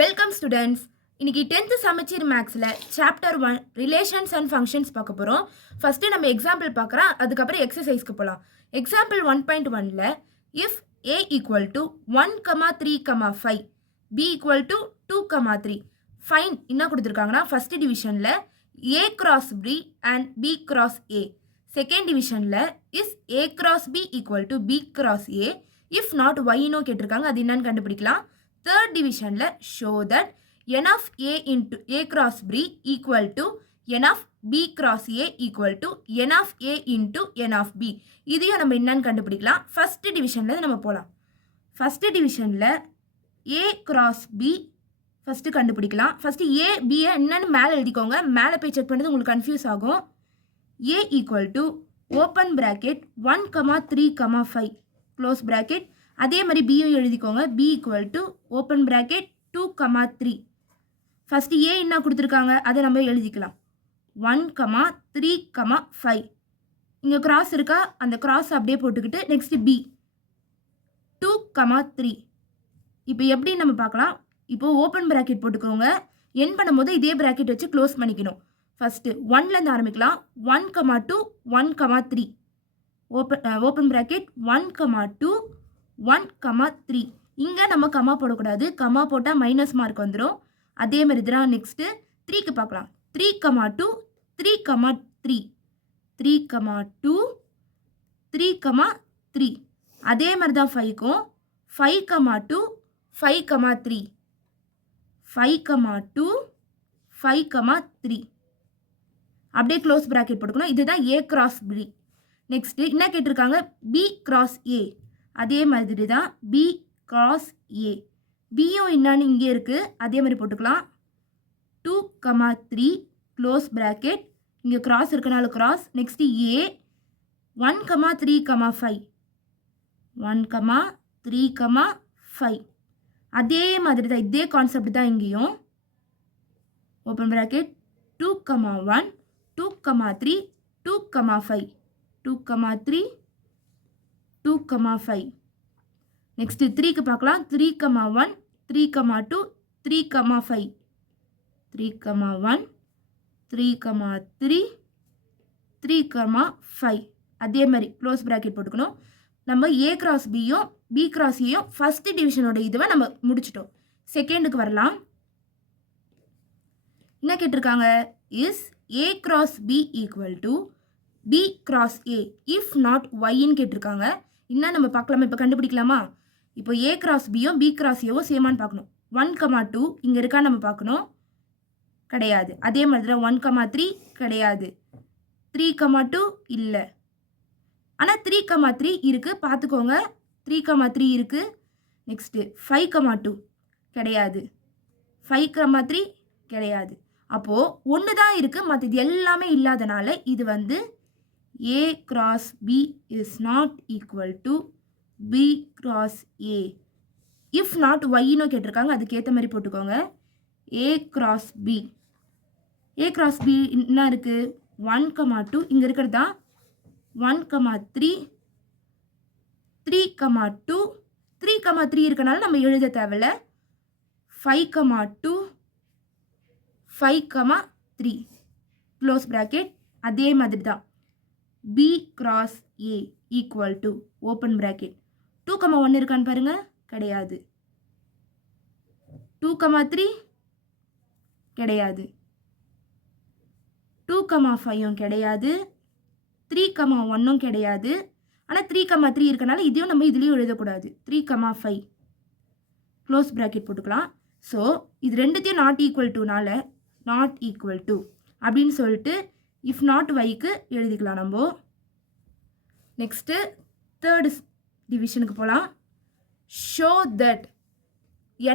Welcome students. இன்னைக்கு 10th சமச்சீர் மேக்ஸில் சாப்டர் 1 ரிலேஷன்ஸ் அண்ட் ஃபங்க்ஷன்ஸ் பார்க்க போகிறோம். ஃபஸ்ட்டு நம்ம எக்ஸாம்பிள் பார்க்குறோம், அதுக்கப்புறம் எக்ஸசைஸ்க்கு போகலாம். எக்ஸாம்பிள் 1.1ல் if a equal to 1,3,5 b equal to 2,3 fine என்ன கொடுத்துருக்காங்கன்னா ஃபஸ்ட்டு டிவிஷனில் a cross b and b cross a, second டிவிஷனில் is a cross b equal to b cross a, if not ஒய்னோ கேட்டிருக்காங்க, அது என்னன்னு கண்டுபிடிக்கலாம். Third division show that n of a into a cross b equal to n of b cross a equal to n of a into n of b. இதையும் நம்ம என்னன்னு கண்டுபிடிக்கலாம். First டிவிஷனில் நம்ம போகலாம். ஃபர்ஸ்ட் டிவிஷனில் a cross b ஃபஸ்ட்டு கண்டுபிடிக்கலாம். First a b என்னன்னு மேலே எழுதிக்கோங்க, மேலே போய் செக் பண்ணுறது உங்களுக்கு கன்ஃபியூஸ் ஆகும். a equal to open bracket 1,3,5 close bracket. அதே மாதிரி பியும் எழுதிக்கோங்க, b equal to open bracket 2,3. First a என்ன கொடுத்துருக்காங்க அதை நம்ம எழுதிக்கலாம். 1,3,5 இங்கே கிராஸ் இருக்கா, அந்த கிராஸ் அப்படியே போட்டுக்கிட்டு நெக்ஸ்ட்டு b 2,3. இப்போ எப்படி நம்ம பார்க்கலாம். இப்போது ஓப்பன் ப்ராக்கெட் போட்டுக்கோங்க, என் பண்ணும்போது இதே ப்ராக்கெட் வச்சு க்ளோஸ் பண்ணிக்கணும். ஃபஸ்ட்டு 1லேருந்து ஆரம்பிக்கலாம். 1,2 1,3 ஓப்பன் ப்ராக்கெட் 1,2 1,3. இங்கே நம்ம கமா போடக்கூடாது, கமா போட்டால் மைனஸ் மார்க் வந்துடும். அதே மாதிரி தான் நெக்ஸ்ட்டு 3க்கு பார்க்கலாம். 3,2 3,3 3,2 3,3. அதே மாதிரி தான் 5க்கும் 5,2 5,3 5,2 5,3 அப்படியே க்ளோஸ் ப்ராக்கெட் போட்டுக்கணும். இதுதான் a கிராஸ் b. நெக்ஸ்ட்டு என்ன கேட்டிருக்காங்க, b கிராஸ் a. அதே மாதிரி தான் b கிராஸ் a. பியும் என்னன்னு இங்கே இருக்குது, அதே மாதிரி போட்டுக்கலாம். 2,3 க்ளோஸ் ப்ராக்கெட், இங்கே கிராஸ் இருக்கனால கிராஸ். Next a 1,3,5 1,3,5. அதே மாதிரி தான், இதே கான்செப்ட் தான் இங்கேயும். Open bracket 2,1 2,3 2,5 2,3 2,5. நெக்ஸ்ட்டு 3க்கு பார்க்கலாம். 3,1 3,2 3,5 3,1 3,3 3,5. அதே மாதிரி க்ளோஸ் ப்ராக்கெட் போட்டுக்கணும். நம்ம a கிராஸ் பியும் b கிராஸ் ஏயும் ஃபஸ்ட்டு டிவிஷனோட இதுவை நம்ம முடிச்சிட்டோம். செகண்டுக்கு வரலாம். என்ன கேட்டிருக்காங்க, is a cross b equal to b cross a if not ஒய்ன்னு கேட்டிருக்காங்க. இன்னும் நம்ம பார்க்கலாமா, இப்போ கண்டுபிடிக்கலாமா. இப்போ a கிராஸ் பியும் b கிராஸ் ஏவும் சேமான்னு பார்க்கணும். 1,2 இங்கே இருக்கா நம்ம பார்க்கணும், கிடையாது. அதே மாதிரி தான் 1,3 கிடையாது, 3,2 இல்லை. ஆனால் 3,3 இருக்குது, பார்த்துக்கோங்க. 3,3 இருக்குது. நெக்ஸ்ட்டு 5,2 கிடையாது, 5,3 கிடையாது. அப்போது ஒன்று தான் இருக்குது, மற்றது எல்லாமே இல்லாதனால இது வந்து a cross b is not equal to b cross a. if not yன்னு கேட்டிருக்காங்க, அதுக்கேற்ற மாதிரி போட்டுக்கோங்க. a cross b என்ன இருக்குது, 1,2 இங்கே இருக்கிறது தான் 1,3 3,2 3,3 இருக்கனால நம்ம எழுத தேவையில்ல. 5,2 5,3 க்ளோஸ் ப்ராக்கெட். அதே மாதிரி தான் b cross a equal to open bracket 2,1 இருக்கான்னு பாருங்க, கிடையாது. 2,3 கிடையாது, 2,5 கிடையாது, 3,1 கிடையாது. ஆனால் 3,3 இருக்கனால இதையும் நம்ம இதுலேயும் எழுதக்கூடாது. 3,5 க்ளோஸ் ப்ராக்கெட் போட்டுக்கலாம். ஸோ இது ரெண்டுத்தையும் நாட் ஈக்குவல் டுனால நாட் ஈக்குவல் டு அப்படின்னு சொல்லிட்டு இஃப் நாட் ஒய்க்கு எழுதிக்கலாம் நம்ம. நெக்ஸ்ட்டு தேர்டு டிவிஷனுக்கு போகலாம். Show that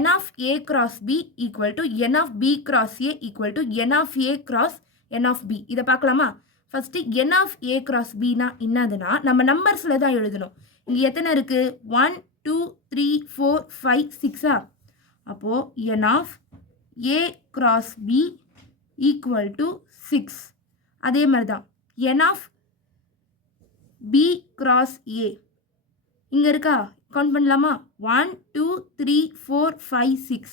n of a cross b equal to n of b cross a equal to n of a cross n of b. இதை பார்க்கலாமா. First n of a cross bனா என்னதுன்னா நம்ம நம்பர்ஸில் தான் எழுதணும். இங்கே எத்தனை இருக்குது, 1 2 3 4 5 6. அப்போது n of a cross b equal to 6. அதே மாதிரி தான் n of b cross a இங்கே இருக்கா, கவுண்ட் பண்ணலாமா. 1 2 3 4 5 6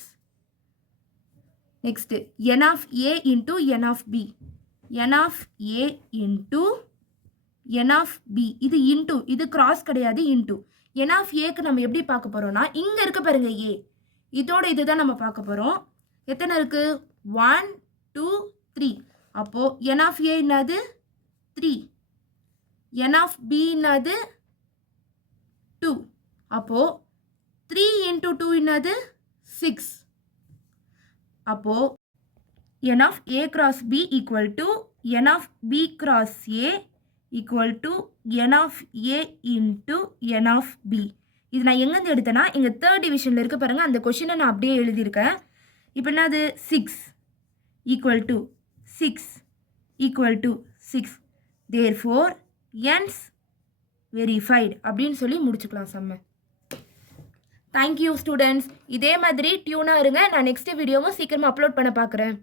next n of A into n of B, n of A into n of B, இது இன்ட்டு, இது கிராஸ் கிடையாது, இன்ட்டு. n ஆஃப் ஏக்கு நம்ம எப்படி பார்க்க போகிறோம்னா இங்கே இருக்க பாருங்க ஏ, இதோட இதுதான் நம்ம பார்க்க போகிறோம். எத்தனை இருக்குது? 1 2 3. அப்போது n ஆஃப் ஏ என்னது 3, n ஆஃப் பி என்னது 2. அப்போது 3 இன்ட்டு 2 என்னது 6. அப்போது n of A cross B equal to n of B cross A equal to n of A into n of B. இது நான் எங்கேருந்து எடுத்தேன்னா இங்கே தேர்ட் டிவிஷனில் இருக்க பாருங்கள், அந்த கொஷினை நான் அப்படியே எழுதியிருக்கேன். இப்போ என்னது 6 equal to 6 equal to 6. Therefore hence verified அப்படின்னு சொல்லி முடிச்சுக்கலாம் செம்ம. Thank you students. இதே மாதிரி டியூனாக இருங்க. நான் நெக்ஸ்ட் வீடியோவும் சீக்கிரமாக அப்லோட் பண்ண பார்க்குறேன்.